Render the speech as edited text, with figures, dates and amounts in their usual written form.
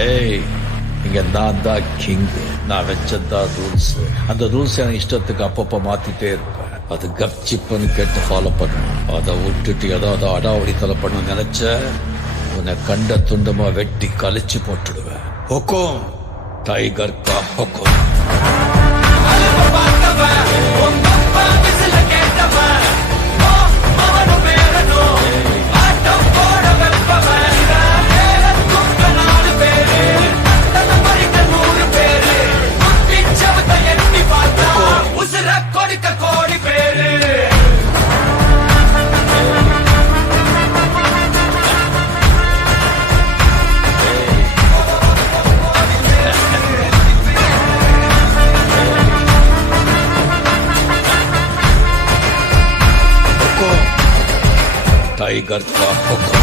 ஏய், இங்க நான் தான் கிங். நான் வச்சதான் ரூல்ஸ். அந்த ரூல்ஸ் எனக்கு இஷ்டத்துக்கு அப்பப்ப மாத்திட்டே இருப்பேன். அது கப்சிப்புன்னு கேட்டு ஃபாலோ பண்ணுவேன். அதை விட்டுட்டு ஏதாவது அடாவடித்தலை பண்ண நினைச்ச உன்னை கண்ட துண்டமா வெட்டி கழிச்சு போட்டுடுவேன். ஹொக்கோம், டைகர் கா ஹொக்கோம். टाइगर का हुक्म।